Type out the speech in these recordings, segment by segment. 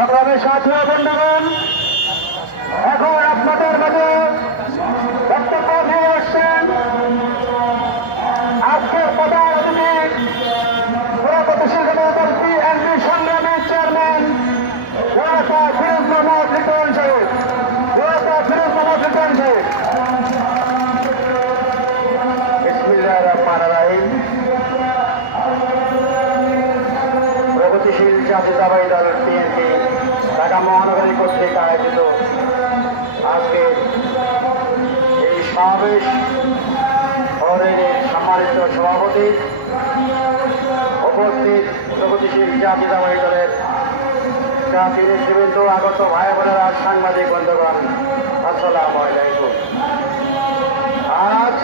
সংগ্রামের সাথী ও বন্ধুগণ, এখন আপনাদের মাঝে বক্তব্য নিয়ে আসছেন আজকের প্রধান অতিথি প্রগতিশীল জনতাদল বিএনপি সংগ্রামী চেয়ারম্যান ফিরোজ মোহাম্মদ লিটন সাহেব। ফিরোজ মোহাম্মদ লিটন সাহেব। বিসমিল্লাহির রহমানির রহিম। প্রগতিশীল জাতীয়তাবাদী দল বিএনপি ঢাকা মহানগরী কর্তৃক আয়োজিত আজকে এই সমাবেশ শহরের সম্মানিত সভাপতি, উপস্থিত প্রগতিশীল জাতীয়তাবাদী দলের জাতীয় নেতৃবৃন্দ, আগত ভাই বোনেরা, সাংবাদিক বন্ধুগণ, আসসালামু আলাইকুম। আজ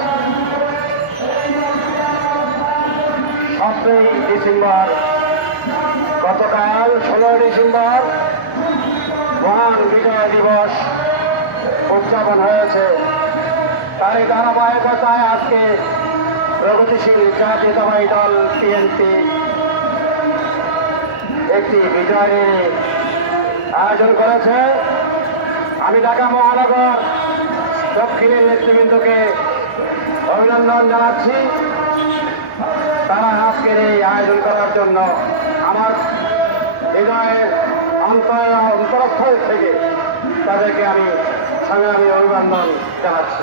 7ই ডিসেম্বর, গতকাল 16 ডিসেম্বর মহান বিজয় দিবস উদযাপন হয়েছে। তারই ধারাবাহিকতায় আজকে প্রগতিশীল জাতীয়তাবাদী দল বিএনপি একটি বিজয়ের আয়োজন করেছে। আমি ঢাকা মহানগর দক্ষিণের নেতৃবৃন্দকে অভিনন্দন জানাচ্ছি। তারা আজকের এই আয়োজন করার জন্য আমার হৃদয়ের অন্তরস্থল থেকে তাদেরকে আমি সংগ্রামী অভিনন্দন জানাচ্ছি।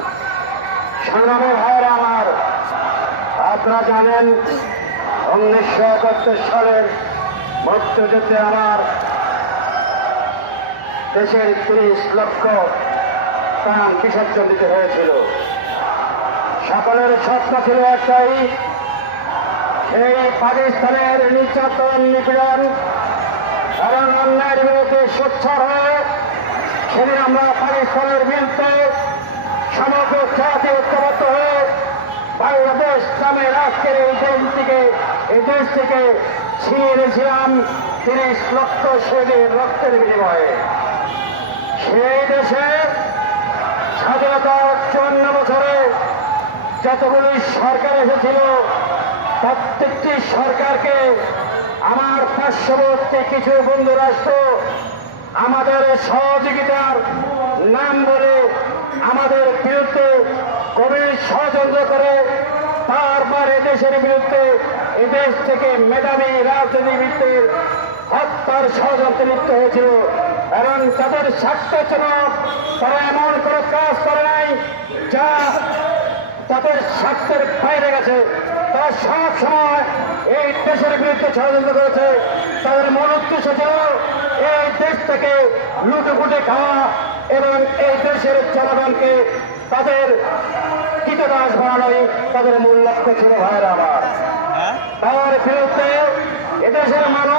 সংগ্রামী ভাইয়েরা আমার, আপনারা জানেন 1971 সালের মুক্তিযুদ্ধে আমার দেশের 30 লক্ষ প্রাণ বিসর্জন দিতে হয়েছিল। সকলের স্বপ্ন ছিল একটাই, এই পাকিস্তানের নির্যাতন, নিপীড়ন এবং অন্যায়ের বিরুদ্ধে সোচ্চার হয়ে সেদিন আমরা পাকিস্তানের বিরুদ্ধে সমগ্র জাতি ঐক্যবদ্ধ হয়ে বাংলাদেশ নামের আজকের এই দেশ থেকে ছিনিয়ে এনেছিলাম 30 লক্ষ শহীদের রক্তের বিনিময়ে। সেই দেশে স্বাধীনতার 54 বছরে যতগুলি সরকার এসেছিল, প্রত্যেকটি সরকারকে আমার পার্শ্ববর্তী কিছু বন্ধু রাষ্ট্র আমাদের সহযোগিতার নাম বলে আমাদের বিরুদ্ধে গভীর ষড়যন্ত্র করে তারপরে দেশের বিরুদ্ধে এদেশ থেকে মেধাবী রাজনীতিবিদদের হত্যার ষড়যন্ত্রে লিপ্ত হয়েছিল। এবং তাদের স্বার্থের জন্য তারা এমন কোনো কাজ করে নাই যা তাদের স্বার্থের বাইরে গেছে। তারা সব সময় এই দেশের বিরুদ্ধে ষড়যন্ত্র করেছে। তাদের মূল উদ্দেশ্য ছিল এই দেশ থেকে লুটেপুটে খাওয়া এবং এই দেশের জনগণকে তাদের কীটনাশ বানানোই তাদের মূল লক্ষ্য ছিল। ভাইয়েরা আমার, তার বিরুদ্ধে এদেশের মানুষ